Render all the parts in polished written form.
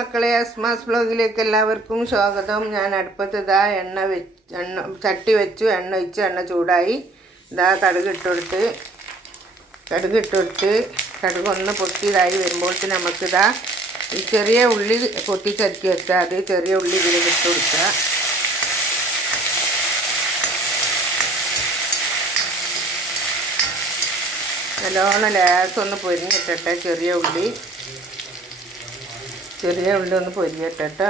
മക്കളെ, അസ്മാസ് വ്ലോഗിലേക്ക് എല്ലാവർക്കും സ്വാഗതം. ഞാൻ അടുപ്പത്ത് ചട്ടി വെച്ചു, എണ്ണ ഒഴിച്ച്, എണ്ണ ചൂടായി. കടുകിട്ട് കൊടുത്ത് കടുകൊന്ന് പൊട്ടിയതായി വരുമ്പോഴത്തേന് നമുക്കിതാ ഈ ചെറിയ ഉള്ളി പൊട്ടിച്ചരക്കി വെച്ചാൽ അത് ചെറിയ ഉള്ളി ഇതിലേക്ക് ഇട്ട് കൊടുക്കുക. നല്ലോണം ലേസൊന്ന് പൊരിഞ്ഞിട്ടെ ചെറിയ ഉള്ളി ഒന്ന് പൊരിഞ്ഞിട്ടോ.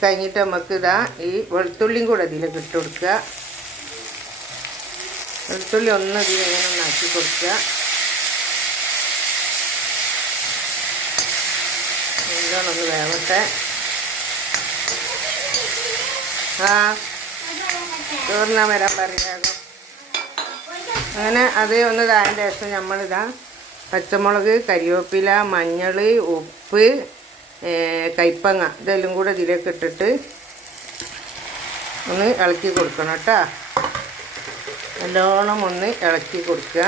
കഴിഞ്ഞിട്ട് നമുക്കിതാ ഈ വെളുത്തുള്ളിയും കൂടെ ഇതിലേക്ക് ഇട്ട് കൊടുക്കുക. വെളുത്തുള്ളി ഒന്ന് ഇതിലിങ്ങനെ ഒന്നാക്കി കൊടുക്കുക. നല്ലോണം ഒന്ന് വേവട്ടെ. ചോറിനാൻ വരാൻ പറയാം. അങ്ങനെ അത് ഒന്ന് ഇതായതിൻ്റെ ശേഷം നമ്മളിതാ പച്ചമുളക്, കരിവേപ്പില, മഞ്ഞൾ, ഉപ്പ്, കയ്പങ്ങ ഇതെല്ലാം കൂടെ ഇതിലേക്ക് ഇട്ടിട്ട് ഒന്ന് ഇളക്കി കൊടുക്കണം കേട്ടോ. നല്ലോണം ഒന്ന് ഇളക്കി കൊടുക്കുക.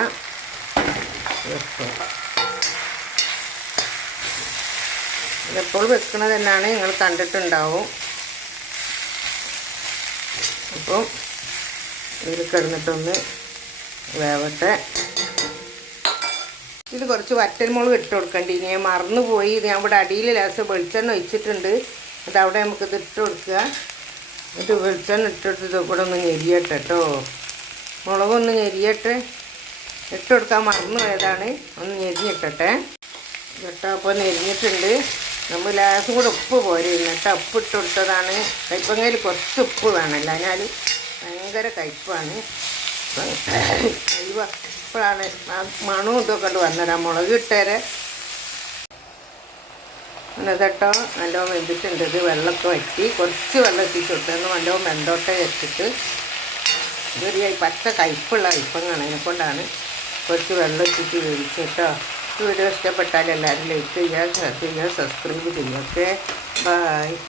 ഇതെപ്പോൾ വെക്കുന്നത് തന്നെയാണ്, നിങ്ങൾ കണ്ടിട്ടുണ്ടാവും. അപ്പം ഇതിൽ കിടന്നിട്ടൊന്ന് വേവട്ടെ. ഇതിൽ കുറച്ച് വറ്റൽമുളക് ഇട്ട് കൊടുക്കേണ്ടി. ഇനി ഞാൻ മറന്നുപോയി. ഇത് ഞാൻ ഇവിടെ അടിയിൽ ലേശം വെളിച്ചെണ്ണ ഒഴിച്ചിട്ടുണ്ട്. അതവിടെ നമുക്കിത് ഇട്ട് കൊടുക്കുക. ഇത് വെളിച്ചെണ്ണ ഇട്ടെടുത്ത് കൂടെ ഒന്ന് ഞെരിയട്ടെ കേട്ടോ. മുളകൊന്ന് ഞെരിയട്ടെ. ഇട്ട് കൊടുക്കാൻ മറന്നു പോയതാണ്. ഒന്ന് ഞെരിഞ്ഞിട്ടെ കേട്ടോ. അപ്പോൾ ഞെരിഞ്ഞിട്ടുണ്ട്. നമ്മൾ ലേശം കൂടെ ഉപ്പ് പോരുന്നു കേട്ടോ. ഉപ്പ് ഇട്ട് കൊടുത്തതാണ്. കയ്പങ്ങയിൽ കുറച്ച് ഉപ്പ് വേണമല്ലോ, അതിനാൽ ഭയങ്കര കയ്പ്പാണ്. ഇപ്പോഴാണ് മണവും ഇതൊക്കെ കൊണ്ട് വന്നതാ. മുളക് ഇട്ടേരെ കേട്ടോ. നല്ലോണം വെന്തിട്ടുണ്ട്. ഇത് വെള്ളമൊക്കെ വറ്റി കുറച്ച് വെള്ളം എത്തിച്ച് കൊടുത്തു. നല്ലോണം വെന്തോട്ടെ വെച്ചിട്ട് ഇതൊരു പച്ച കയ്പ്പുള്ള കയ്പങ്ങാണ്. അതിനെക്കൊണ്ടാണ് കുറച്ച് വെള്ളം എത്തിച്ച് വേവിച്ചു കേട്ടോ. വീഡിയോ ഇഷ്ടപ്പെട്ടാൽ എല്ലാവരും ലൈക്ക് ചെയ്യുക, ഷെയർ ചെയ്യുക, സബ്സ്ക്രൈബ് ചെയ്യുക. Okay, by.